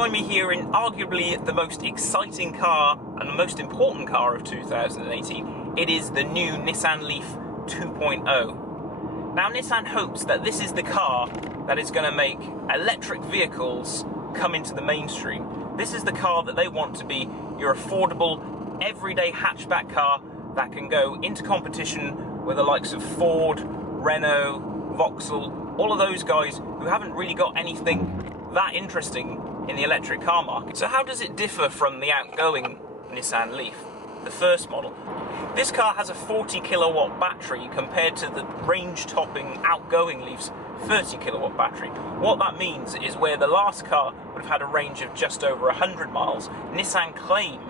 join me here in arguably the most exciting car and the most important car of 2018. It is the new Nissan Leaf 2.0. Now, Nissan hopes that this is the car that is going to make electric vehicles come into the mainstream. This is the car that they want to be your affordable, everyday hatchback car that can go into competition with the likes of Ford, Renault, Vauxhall, all of those guys who haven't really got anything that interesting in the electric car market. So how does it differ from the outgoing Nissan Leaf, the first model? This car has a 40 kilowatt battery compared to the range-topping outgoing Leaf's 30 kilowatt battery. What that means is where the last car would have had a range of just over 100 miles, Nissan claim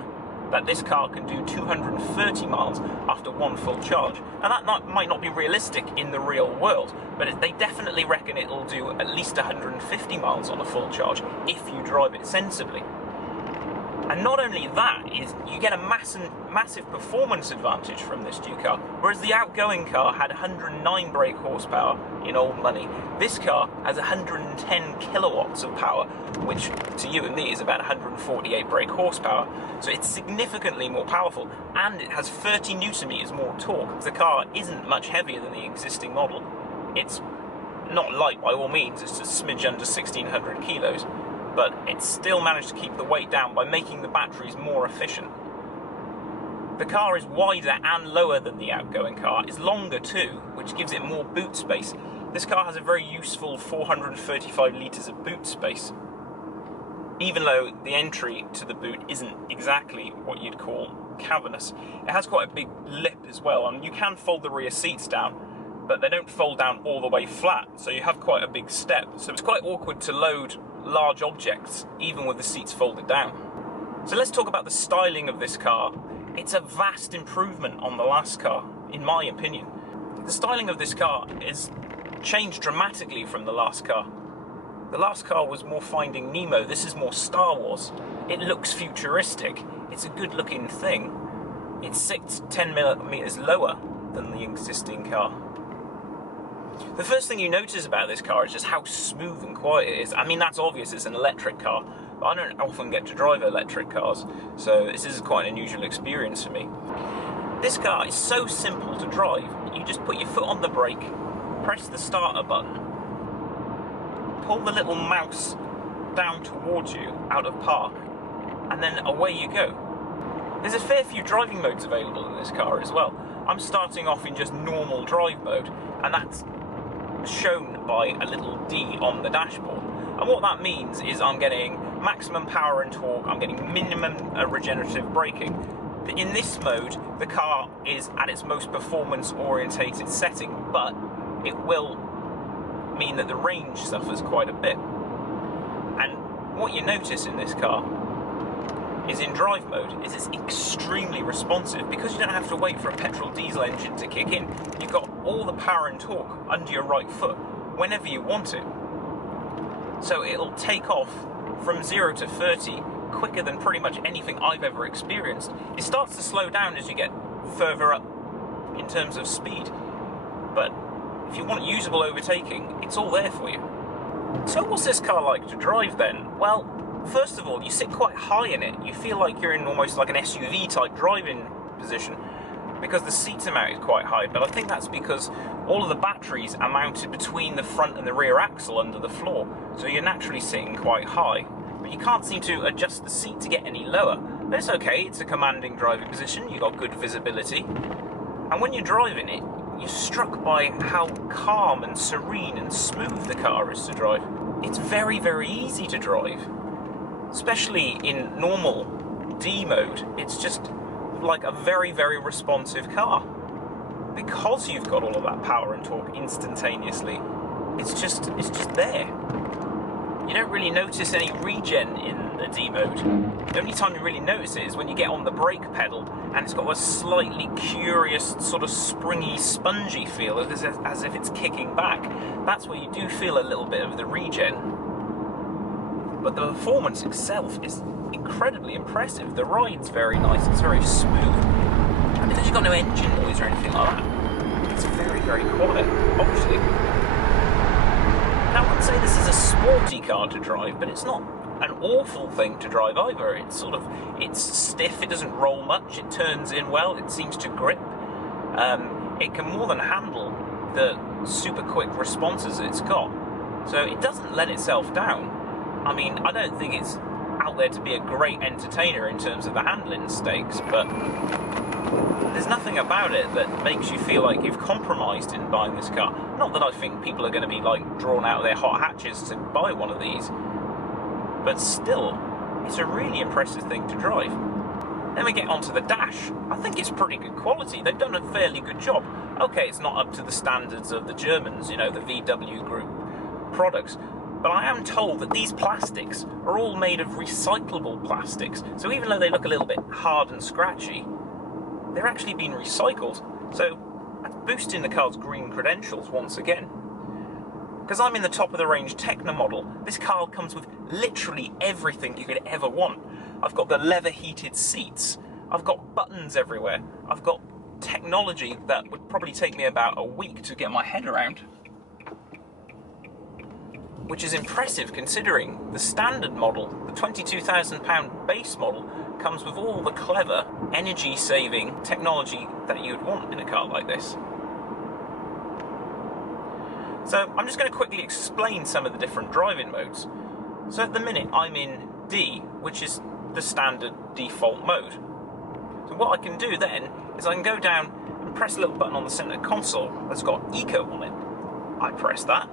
that this car can do 230 miles after one full charge. And that might not be realistic in the real world, but they definitely reckon it'll do at least 150 miles on a full charge if you drive it sensibly. And not only that, is you get a massive performance advantage from this new car. Whereas the outgoing car had 109 brake horsepower in old money, this car has 110 kilowatts of power, which to you and me is about 148 brake horsepower. So it's significantly more powerful, and it has 30 newton meters more torque. The car isn't much heavier than the existing model. It's not light by all means, it's a smidge under 1600 kilos. But it still managed to keep the weight down by making the batteries more efficient. The car is wider and lower than the outgoing car. It's longer too, which gives it more boot space. This car has a very useful 435 litres of boot space, even though the entry to the boot isn't exactly what you'd call cavernous. It has quite a big lip as well, and you can fold the rear seats down, but they don't fold down all the way flat, so you have quite a big step. So it's quite awkward to load large objects, even with the seats folded down. So let's talk about the styling of this car. It's a vast improvement on the last car, in my opinion. The styling of this car is changed dramatically from the last car. The last car was more Finding Nemo, this is more Star Wars. It looks futuristic, it's a good looking thing. It sits 10 millimeters lower than the existing car. The first thing you notice about this car is just how smooth and quiet it is. I mean, that's obvious, it's an electric car, but I don't often get to drive electric cars, so this is quite an unusual experience for me. This car is so simple to drive. You just put your foot on the brake, press the starter button, pull the little mouse down towards you out of park, and then away you go. There's a fair few driving modes available in this car as well. I'm starting off in just normal drive mode, and that's shown by a little D on the dashboard. And what that means is I'm getting maximum power and torque, I'm getting minimum regenerative braking. In this mode, the car is at its most performance orientated setting, but it will mean that the range suffers quite a bit. And what you notice in this car is in drive mode is it's extremely responsive. Because you don't have to wait for a petrol diesel engine to kick in, you've got all the power and torque under your right foot whenever you want it. So it'll take off from 0 to 30 quicker than pretty much anything I've ever experienced. It starts to slow down as you get further up in terms of speed, but if you want usable overtaking, it's all there for you. So what's this car like to drive then? Well, first of all, you sit quite high in it. You feel like you're in almost like an SUV type driving position because the seats are mounted quite high, but I think that's because all of the batteries are mounted between the front and the rear axle under the floor, so you're naturally sitting quite high, but you can't seem to adjust the seat to get any lower. But it's okay, it's a commanding driving position, you've got good visibility, and when you're driving it, you're struck by how calm and serene and smooth the car is to drive. It's very, very easy to drive. Especially in normal D mode, it's just like a very, very responsive car. Because you've got all of that power and torque instantaneously, it's just there. You don't really notice any regen in the D mode. The only time you really notice it is when you get on the brake pedal and it's got a slightly curious, sort of springy, spongy feel, as if it's kicking back. That's where you do feel a little bit of the regen. But the performance itself is incredibly impressive. The ride's very nice, it's very smooth. And because you've got no engine noise or anything like that, it's very, very quiet, obviously. Now, I wouldn't say this is a sporty car to drive, but it's not an awful thing to drive either. It's stiff, it doesn't roll much, it turns in well, it seems to grip. It can more than handle the super quick responses it's got. So it doesn't let itself down. I mean, I don't think it's out there to be a great entertainer in terms of the handling stakes, but there's nothing about it that makes you feel like you've compromised in buying this car. Not that I think people are going to be like drawn out of their hot hatches to buy one of these, but still, it's a really impressive thing to drive. Then we get onto the dash. I think it's pretty good quality. They've done a fairly good job. Okay, it's not up to the standards of the Germans, you know, the VW Group products, but I am told that these plastics are all made of recyclable plastics. So even though they look a little bit hard and scratchy, they're actually being recycled. So that's boosting the car's green credentials once again. Because I'm in the top of the range Techno model, this car comes with literally everything you could ever want. I've got the leather heated seats, I've got buttons everywhere, I've got technology that would probably take me about a week to get my head around. Which is impressive considering the standard model, the £22,000 base model, comes with all the clever energy saving technology that you'd want in a car like this. So I'm just going to quickly explain some of the different driving modes. So at the minute I'm in D, which is the standard default mode. So what I can do then is I can go down and press a little button on the centre console that's got Eco on it. I press that,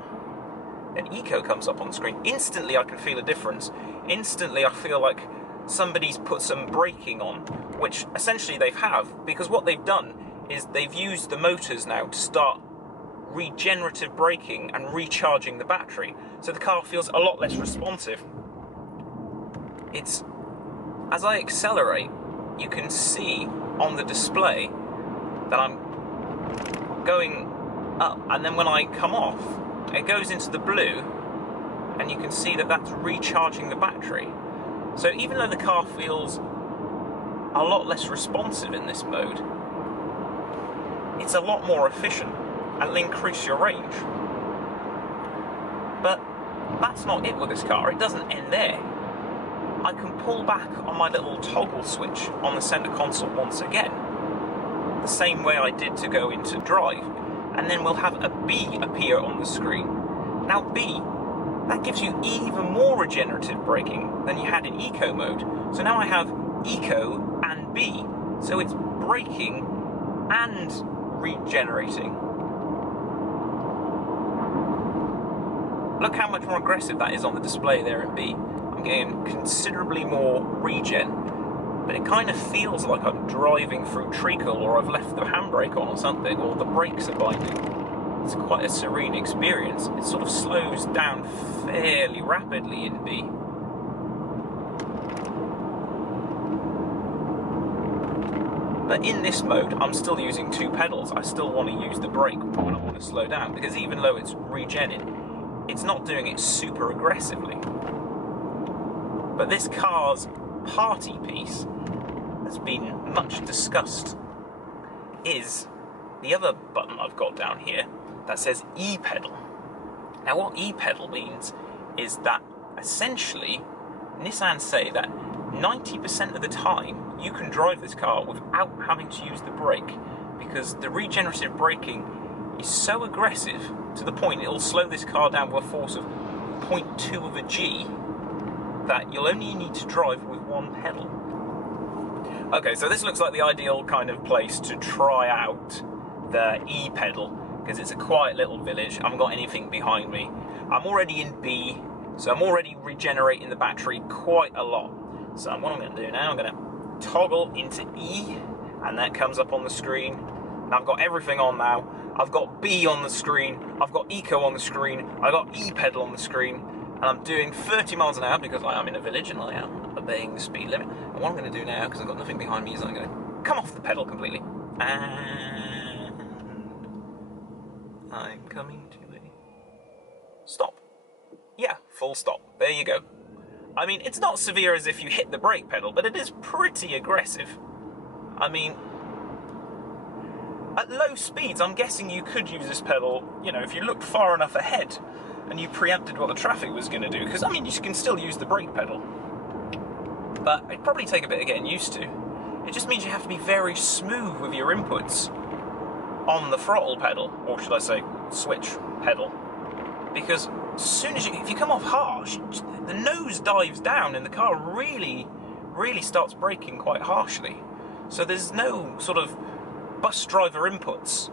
then Eco comes up on the screen. Instantly I can feel a difference. Instantly I feel like somebody's put some braking on, which essentially they have, because what they've done is they've used the motors now to start regenerative braking and recharging the battery, so the car feels a lot less responsive. It's, as I accelerate, you can see on the display that I'm going up, and then when I come off, it goes into the blue, and you can see that that's recharging the battery. So even though the car feels a lot less responsive in this mode, it's a lot more efficient and will increase your range. But that's not it with this car, it doesn't end there. I can pull back on my little toggle switch on the centre console once again, the same way I did to go into drive, and then we'll have a B appear on the screen. Now B, that gives you even more regenerative braking than you had in Eco mode. So now I have Eco and B, so it's braking and regenerating. Look how much more aggressive that is on the display there in B. I'm getting considerably more regen, but it kind of feels like I'm driving through treacle, or I've left the handbrake on or something, or the brakes are binding. It's quite a serene experience. It sort of slows down fairly rapidly in B. But in this mode, I'm still using two pedals. I still want to use the brake when I want to slow down, because even though it's regenning, it's not doing it super aggressively. But this car's party piece that's been much discussed is the other button I've got down here that says E-pedal. Now what E-pedal means is that essentially Nissan say that 90% of the time you can drive this car without having to use the brake, because the regenerative braking is so aggressive to the point it'll slow this car down with a force of 0.2 of a G that you'll only need to drive with one pedal. Okay, so this looks like the ideal kind of place to try out the E-pedal, because it's a quiet little village. I haven't got anything behind me. I'm already in B, so I'm already regenerating the battery quite a lot. So what I'm going to do now, I'm going to toggle into E, and that comes up on the screen. And I've got everything on now. I've got B on the screen, I've got Eco on the screen, I've got E-pedal on the screen, and I'm doing 30 miles an hour because I am in a village and I am obeying the speed limit. And what I'm going to do now, because I've got nothing behind me, is I'm going to come off the pedal completely. And I'm coming to a stop. Yeah, full stop. There you go. I mean, it's not severe as if you hit the brake pedal, but it is pretty aggressive. I mean, at low speeds, I'm guessing you could use this pedal, you know, if you looked far enough ahead. and you preempted what the traffic was going to do. Because, I mean, you can still use the brake pedal, but it'd probably take a bit of getting used to. It just means you have to be very smooth with your inputs on the throttle pedal, or should I say, switch pedal. Because as soon as if you come off harsh, the nose dives down and the car really starts braking quite harshly. So there's no sort of bus driver inputs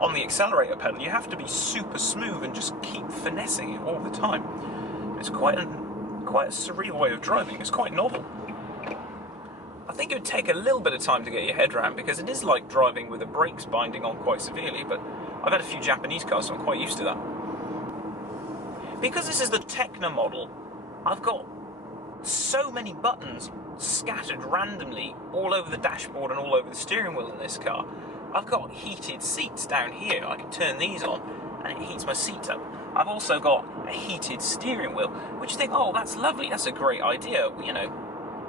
on the accelerator pedal. You have to be super smooth and just keep finessing it all the time. It's quite a surreal way of driving. It's quite novel. I think it would take a little bit of time to get your head around, because it is like driving with the brakes binding on quite severely, but I've had a few Japanese cars, so I'm quite used to that. Because this is the Techno model, I've got so many buttons scattered randomly all over the dashboard and all over the steering wheel in this car. I've got heated seats down here. I can turn these on and it heats my seat up. I've also got a heated steering wheel, which you think, oh, that's lovely, that's a great idea. You know,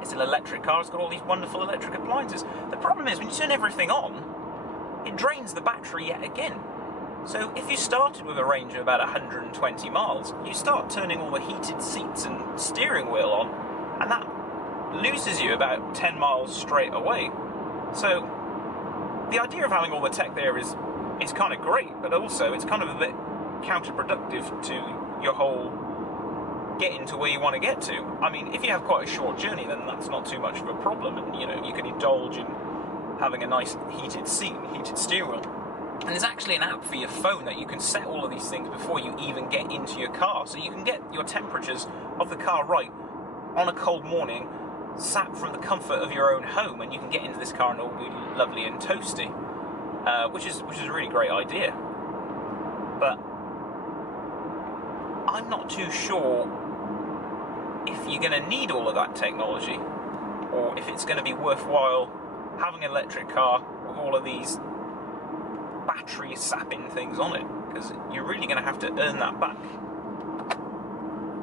it's an electric car, it's got all these wonderful electric appliances. The problem is, when you turn everything on, it drains the battery yet again. So if you started with a range of about 120 miles, you start turning all the heated seats and steering wheel on, and that loses you about 10 miles straight away. So the idea of having all the tech there is kind of great, but also it's kind of a bit counterproductive to your whole getting to where you want to get to. I mean, if you have quite a short journey, then that's not too much of a problem, and you know, you can indulge in having a nice heated seat and heated steering wheel. And there's actually an app for your phone that you can set all of these things before you even get into your car. So you can get your temperatures of the car right on a cold morning, sat from the comfort of your own home, and you can get into this car and it'll be lovely and toasty, which is a really great idea. But I'm not too sure if you're going to need all of that technology, or if it's going to be worthwhile having an electric car with all of these battery sapping things on it, because you're really going to have to earn that back.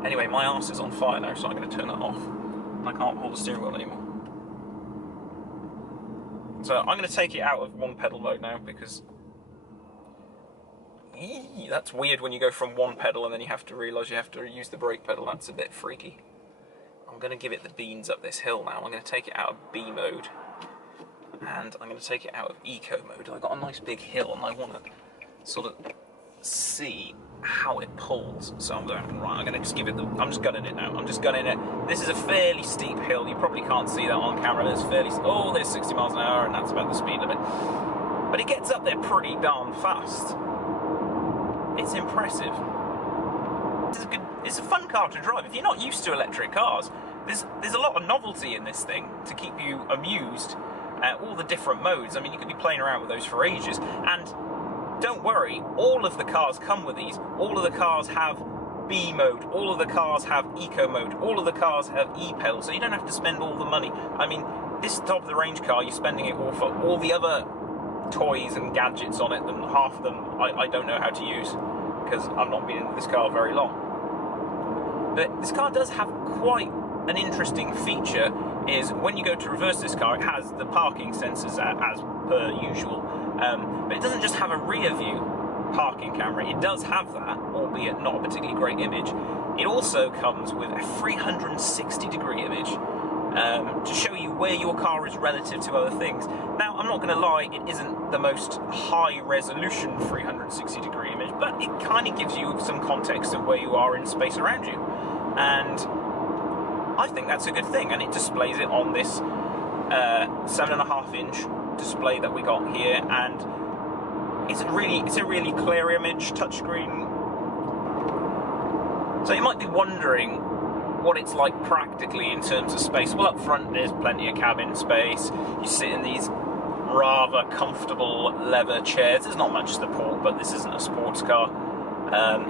Anyway, my arse is on fire now, so I'm going to turn that off. I can't hold the steering wheel anymore. So I'm going to take it out of one pedal mode now, because that's weird when you go from one pedal and then you have to realise you have to use the brake pedal. That's a bit freaky. I'm going to give it the beans up this hill now. I'm going to take it out of B mode, and I'm going to take it out of eco mode. I've got a nice big hill and I want to sort of see how it pulls. So I'm going, right, I'm going to just give it the, I'm just gunning it now. I'm just gunning it. This is a fairly steep hill. You probably can't see that on camera. There's there's 60 miles an hour, and that's about the speed limit. But it gets up there pretty darn fast. It's impressive. It's a fun car to drive. If you're not used to electric cars, there's a lot of novelty in this thing to keep you amused. All the different modes. I mean, you could be playing around with those for ages. And don't worry, all of the cars come with these. All of the cars have B mode. All of the cars have eco mode. All of the cars have e-pedal. So you don't have to spend all the money. I mean, this top of the range car, you're spending it all for all the other toys and gadgets on it, and half of them I don't know how to use, because I've not been in this car very long. But this car does have quite an interesting feature, is when you go to reverse this car, it has the parking sensors as per usual, but it doesn't just have a rear view parking camera. It does have that, albeit not a particularly great image. It also comes with a 360 degree image to show you where your car is relative to other things. Now, I'm not going to lie, it isn't the most high resolution 360 degree image, but it kind of gives you some context of where you are in space around you, and I think that's a good thing. And it displays it on this 7.5 inch display that we got here, and it's a really clear image, touchscreen. So you might be wondering what it's like practically in terms of space. Well, up front there's plenty of cabin space. You sit in these rather comfortable leather chairs. There's not much support, but this isn't a sports car.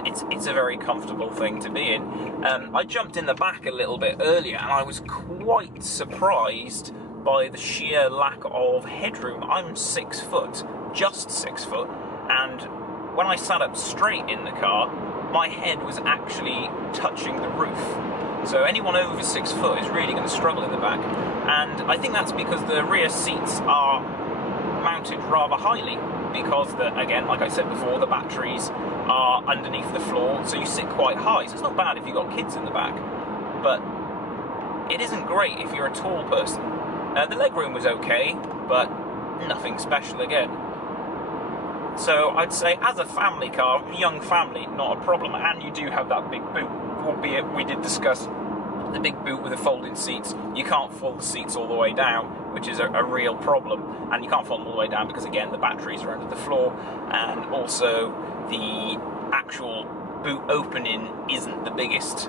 It's a very comfortable thing to be in. I jumped in the back a little bit earlier, and I was quite surprised by the sheer lack of headroom. I'm 6 foot, just 6 foot, and when I sat up straight in the car, my head was actually touching the roof. So anyone over 6 foot is really going to struggle in the back, and I think that's because the rear seats are mounted rather highly, because again, like I said before, the batteries are underneath the floor, so you sit quite high. So it's not bad if you've got kids in the back, but it isn't great if you're a tall person. The legroom was okay, but nothing special again. So I'd say as a family car, young family, not a problem. And you do have that big boot, albeit we did discuss the big boot with the folding seats. You can't fold the seats all the way down, which is a real problem. And you can't fold them all the way down because, again, the batteries are under the floor, and also the actual boot opening isn't the biggest.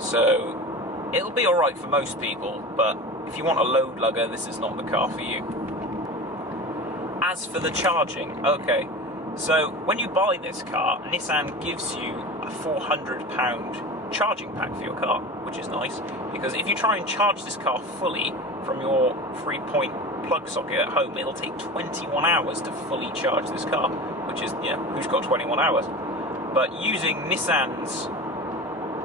So it'll be alright for most people, but if you want a load lugger, this is not the car for you. As for the charging, okay, so when you buy this car, Nissan gives you a £400 charging pack for your car, which is nice, because if you try and charge this car fully from your 3-point plug socket at home, it'll take 21 hours to fully charge this car, which is, you know, who's got 21 hours? But using Nissan's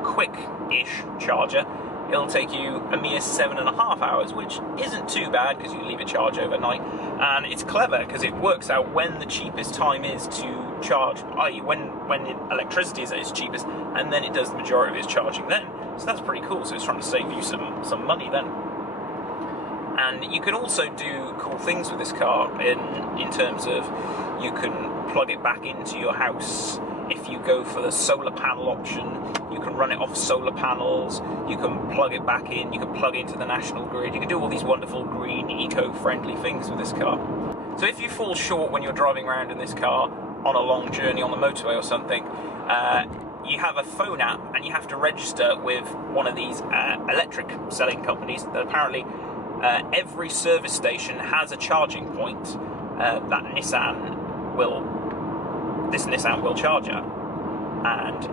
quick-ish charger, it'll take you a mere 7.5 hours, which isn't too bad because you leave it charged overnight. And it's clever because it works out when the cheapest time is to charge, i.e. when electricity is at its cheapest, and then it does the majority of its charging then. So that's pretty cool. So it's trying to save you some money then. And you can also do cool things with this car in terms of you can plug it back into your house. If you go for the solar panel option, you can run it off solar panels, you can plug it back in, you can plug it into the national grid, you can do all these wonderful green, eco-friendly things with this car. So if you fall short when you're driving around in this car on a long journey on the motorway or something, you have a phone app and you have to register with one of these electric selling companies that apparently every service station has a charging point that Nissan will charge at, and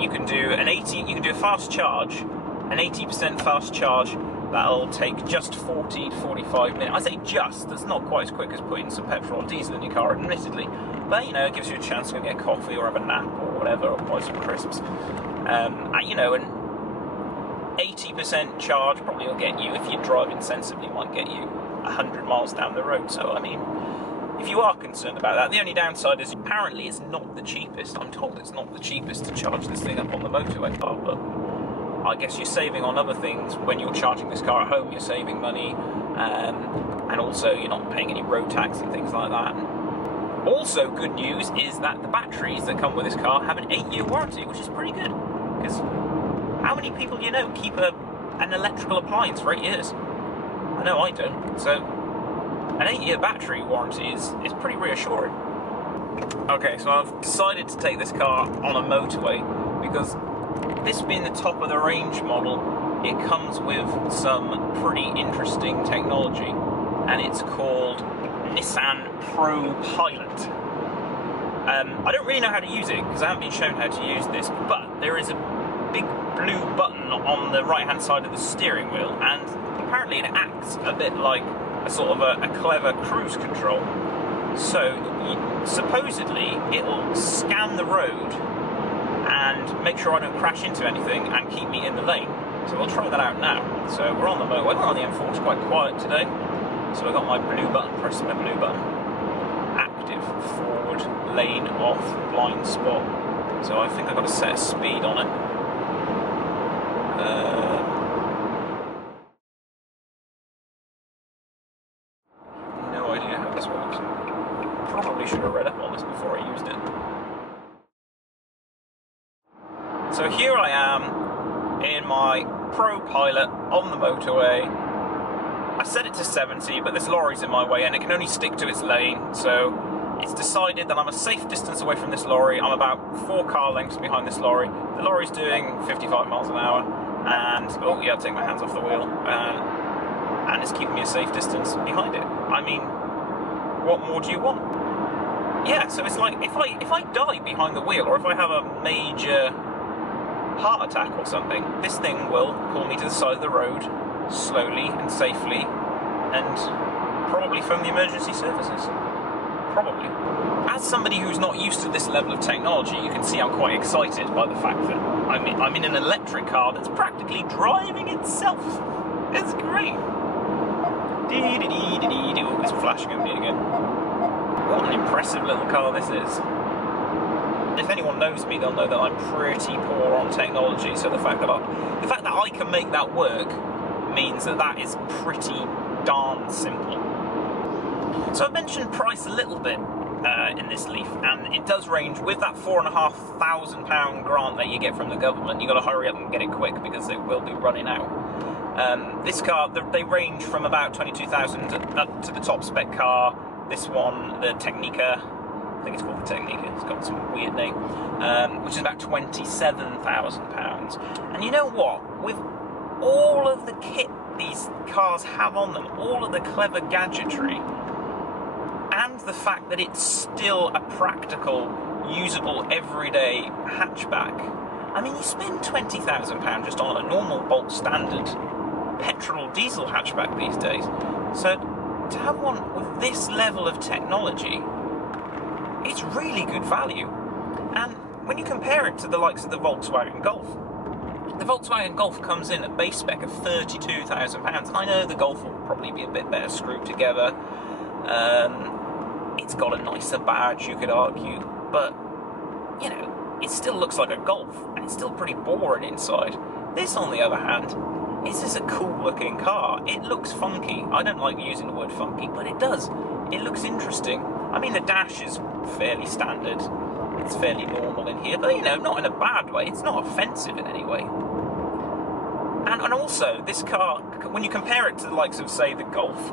you can do a fast charge, an 80% fast charge that'll take just 40 to 45 minutes. I say just, that's not quite as quick as putting some petrol or diesel in your car, admittedly, but you know, it gives you a chance to go get a coffee or have a nap or whatever, or buy some crisps. You know, an 80% charge probably will get you, if you're driving sensibly, might get you 100 miles down the road. So I mean, if you are concerned about that, the only downside is apparently it's not the cheapest. I'm told it's not the cheapest to charge this thing up on the motorway car, but I guess you're saving on other things. When you're charging this car at home, you're saving money, and also you're not paying any road tax and things like that. Also, good news is that the batteries that come with this car have an 8-year warranty, which is pretty good, because how many people do you know keep an electrical appliance for 8 years? I know I don't, so an 8-year battery warranty is pretty reassuring. Okay, so I've decided to take this car on a motorway because this being the top of the range model, it comes with some pretty interesting technology, and it's called Nissan Pro Pilot. I don't really know how to use it because I haven't been shown how to use this, but there is a big blue button on the right hand side of the steering wheel, and apparently it acts a bit like a sort of a clever cruise control. So supposedly it'll scan the road and make sure I don't crash into anything and keep me in the lane. So we'll try that out now. So we're on the motorway, we're on the M4, it's quite quiet today. So I've got my blue button, pressing the blue button. Active, forward, lane, off, blind spot. So I think I've got to set a speed on it. No idea how this works. Probably should have read up on this before I used it. So here I am in my Pro Pilot on the motorway. I set it to 70, but this lorry's in my way and it can only stick to its lane, so it's decided that I'm a safe distance away from this lorry. I'm about 4 car lengths behind this lorry. The lorry's doing 55 miles an hour, and oh yeah, I'll take my hands off the wheel, and it's keeping me a safe distance behind it. I mean, what more do you want? Yeah, so it's like if I die behind the wheel, or if I have a major heart attack or something, this thing will pull me to the side of the road slowly and safely, and probably phone the emergency services. Probably. As somebody who's not used to this level of technology, you can see I'm quite excited by the fact that I'm in an electric car that's practically driving itself. It's great. Oh, it's flashing at me again. What an impressive little car this is. if anyone knows me, they'll know that I'm pretty poor on technology. So the fact that I can make that work means that is pretty darn simple. So I've mentioned price a little bit in this Leaf, and it does range with that £4,500 grant that you get from the government. You've got to hurry up and get it quick because they will be running out. This car, they range from about 22,000 up to the top spec car. This one, the Technica, I think it's called the Technica, it's got some weird name, which is about £27,000. And you know what? With all of the kit these cars have on them, all of the clever gadgetry, and the fact that it's still a practical, usable, everyday hatchback. I mean, you spend £20,000 just on a normal bolt standard petrol diesel hatchback these days. So to have one with this level of technology, it's really good value. And when you compare it to the likes of the Volkswagen Golf, the Volkswagen Golf comes in at base spec of £32,000. I know the Golf will probably be a bit better screwed together. It's got a nicer badge, you could argue, but, you know, it still looks like a Golf, and it's still pretty boring inside. This, on the other hand, is just a cool-looking car. It looks funky. I don't like using the word funky, but it does. It looks interesting. I mean, the dash is fairly standard. It's fairly normal in here, but, you know, not in a bad way. It's not offensive in any way. And also, this car, when you compare it to the likes of, say, the Golf,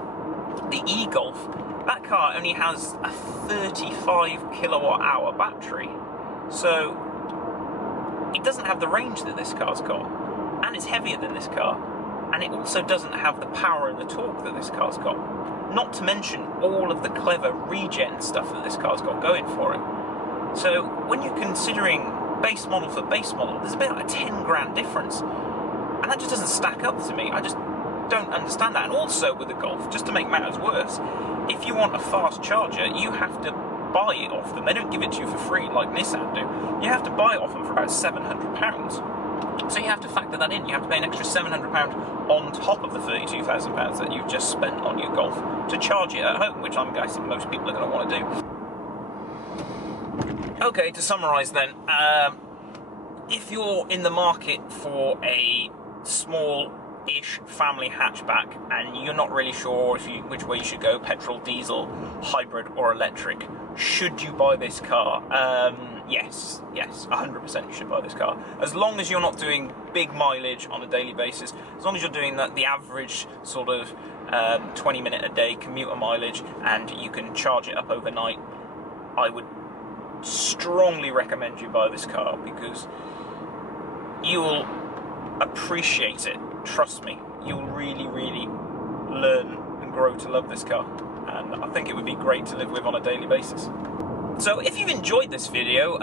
the e-Golf, that car only has a 35 kilowatt-hour battery. So it doesn't have the range that this car's got. And it's heavier than this car. And it also doesn't have the power and the torque that this car's got. Not to mention all of the clever regen stuff that this car's got going for it. So when you're considering base model for base model, there's about a 10 grand difference. And that just doesn't stack up to me. I just don't understand that. And also with the Golf, just to make matters worse, if you want a fast charger, you have to buy it off them. They don't give it to you for free like Nissan do. You have to buy it off them for about £700. So you have to factor that in. You have to pay an extra £700 on top of the £32,000 that you've just spent on your Golf to charge it at home, which I'm guessing most people are going to want to do. Okay, to summarise then, if you're in the market for a small-ish family hatchback and you're not really sure which way you should go, petrol, diesel, hybrid or electric, should you buy this car? Yes, 100% you should buy this car. As long as you're not doing big mileage on a daily basis, as long as you're doing the average sort of 20-minute a day commuter mileage and you can charge it up overnight, I would strongly recommend you buy this car because you'll appreciate it. Trust me, you'll really, really learn and grow to love this car, and I think it would be great to live with on a daily basis. So if you've enjoyed this video,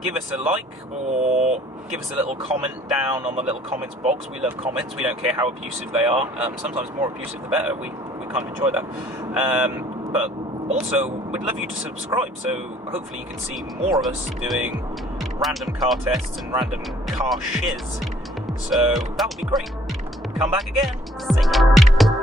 give us a like or give us a little comment down on the little comments box. We love comments. We don't care how abusive they are. Sometimes more abusive the better. We kind of enjoy that. But also, we'd love you to subscribe, so hopefully you can see more of us doing random car tests and random car shiz. So that would be great. Come back again. See you.